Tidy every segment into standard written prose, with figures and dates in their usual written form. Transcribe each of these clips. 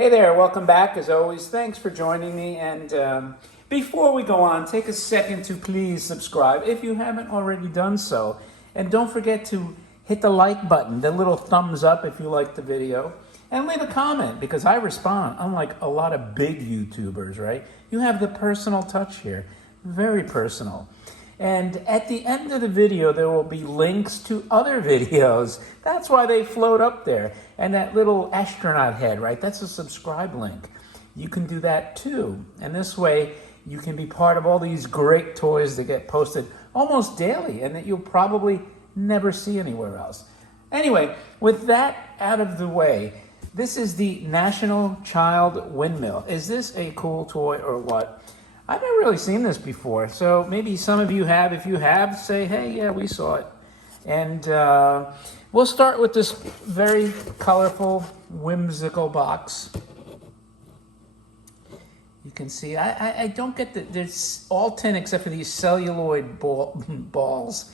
Hey there, welcome back as always. Thanks for joining me. And before we go on, take a second to please subscribe if you haven't already done so. And don't forget to hit the like button, the little thumbs up if you like the video. And leave a comment because I respond, unlike a lot of big YouTubers, right? You have the personal touch here, very personal. And at the end of the video, there will be links to other videos. That's why they float up there. And that little astronaut head, right? That's a subscribe link. You can do that too. And this way, you can be part of all these great toys that get posted almost daily and that you'll probably never see anywhere else. Anyway, with that out of the way, this is the National Child Windmill. Is this a cool toy or what? I've never really seen this before, so maybe some of you have. If you have, say, hey, yeah, we saw it. And we'll start with this very colorful, whimsical box. You can see, I don't get that. There's all tin except for these celluloid balls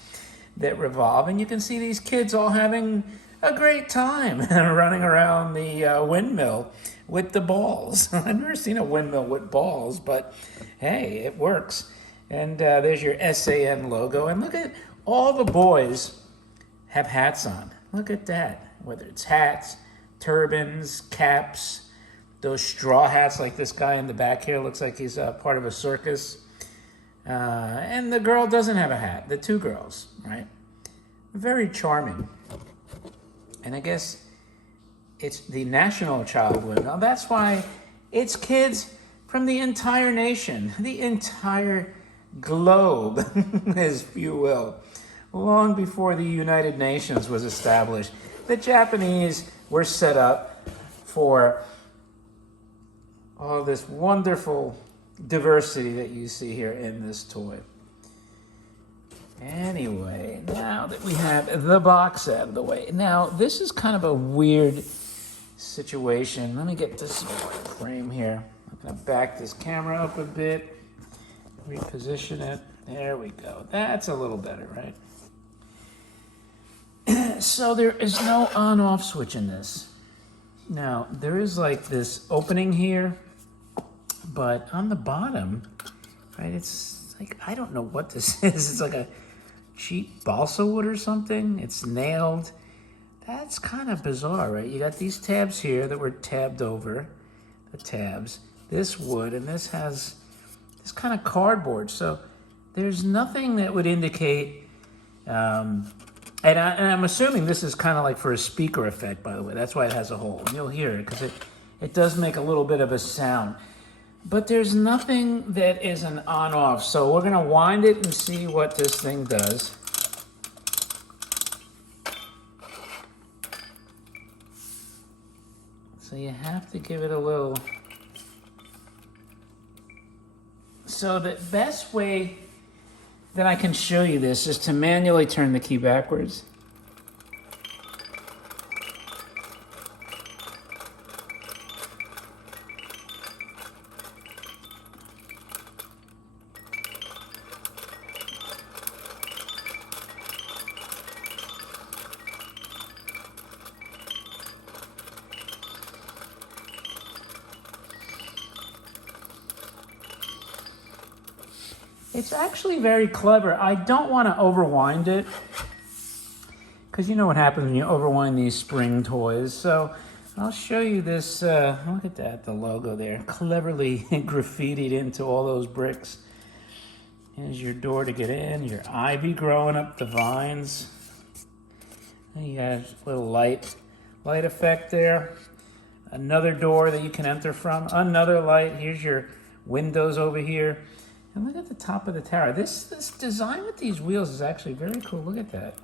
that revolve. And you can see these kids all having a great time running around the windmill with the balls. I've never seen a windmill with balls, but hey, it works. And there's your SAN logo. And look at all the boys have hats on. Look at that. Whether it's hats, turbans, caps, those straw hats like this guy in the back here looks like he's part of a circus. And the girl doesn't have a hat. The two girls, right? Very charming. And I guess it's the National Child Windmill. That's why it's kids from the entire nation, the entire globe, as you will. Long before the United Nations was established, the Japanese were set up for all this wonderful diversity that you see here in this toy. Anyway, now that we have the box out of the way, now this is kind of a weird situation. Let me get this frame here. I'm going to back this camera up a bit, reposition it. There we go. That's a little better, right? So there is no on-off switch in this. Now, there is like this opening here, but on the bottom, right, it's like, I don't know what this is. It's like a cheap balsa wood or something. It's nailed. That's kind of bizarre, right? You got these tabs here that were tabbed over, the tabs. This wood, and this has this kind of cardboard. So there's nothing that would indicate, and I'm assuming this is kind of like for a speaker effect, by the way. That's why it has a hole. You'll hear it because it does make a little bit of a sound. But there's nothing that is an on-off. So we're going to wind it and see what this thing does. So you have to give it a little. So the best way that I can show you this is to manually turn the key backwards. It's actually very clever. I don't want to overwind it because you know what happens when you overwind these spring toys. So I'll show you this. Look at that, the logo there, cleverly graffitied into all those bricks. Here's your door to get in, your ivy growing up the vines. And you got a little light effect there. Another door that you can enter from, another light. Here's your windows over here. And look at the top of the tower. This design with these wheels is actually very cool. Look at that.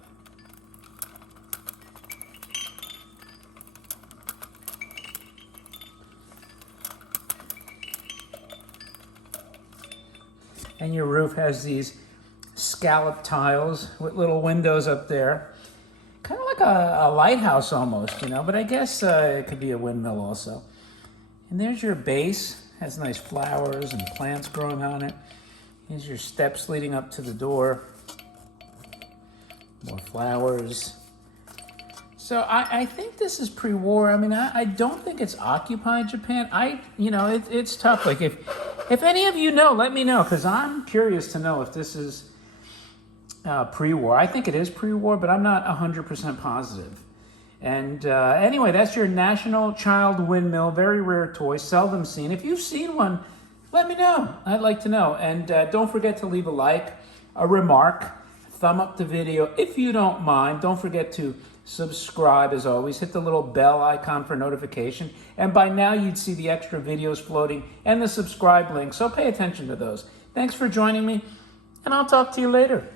And your roof has these scallop tiles with little windows up there. Kind of like a lighthouse almost, you know, but I guess it could be a windmill also. And there's your base. Has nice flowers and plants growing on it. Here's your steps leading up to the door. More flowers. So I think this is pre-war. I mean, I don't think it's occupied Japan. It's tough. Like if any of you know, let me know, because I'm curious to know if this is pre-war. I think it is pre-war, but I'm not 100% positive. And anyway, that's your National Child Windmill. Very rare toy, seldom seen. If you've seen one, let me know. I'd like to know. And don't forget to leave a like, a remark, thumb up the video if you don't mind. Don't forget to subscribe as always. Hit the little bell icon for notification. And by now you'd see the extra videos floating and the subscribe link. So pay attention to those. Thanks for joining me, and I'll talk to you later.